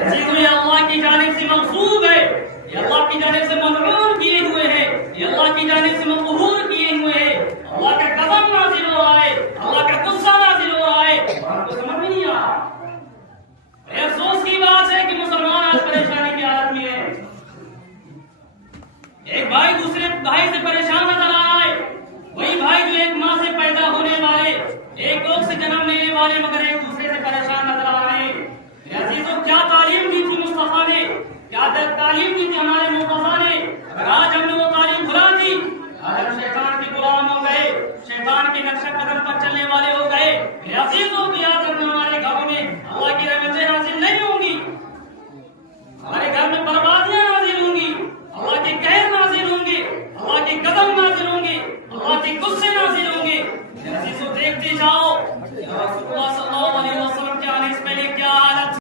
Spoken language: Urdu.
عزیزوں یہ اللہ کی جانب سے منسوب ہے، یہ اللہ کی جانب سے منعون کیے ہوئے ہیں، یہ اللہ کی جانب سے مقبول کیے ہوئے ہیں۔ اللہ کا غضب نازل ہو رہا ہے، اللہ کا غصہ نازل ہو رہا ہے، آپ کو سمجھ میں نہیں آ رہا۔ افسوس کی بات ہے کہ مسلمان آج پریشانی کی حالت میں ہے۔ ایک بھائی دوسرے بھائی سے پریشان نظر آ رہا ہے، وہی بھائی جو ایک ماں سے پیدا ہونے والے، ایک کوکھ سے جنم لینے والے، مگر ایک دوسرے سے پریشان نظر آ رہے ہیں۔ عزیزوں کیا تعلیم دی تھی مصطفیٰ نے، کیا تعلیم دی تھی ہمارے مصطفیٰ نے، اگر آج ہم نے وہ تعلیم بھلا دی، آج ہم شیطان کے غلام ہو گئے، شیطان کے نقشہ قدم پر چلنے والے ہو گئے۔ عزیزوں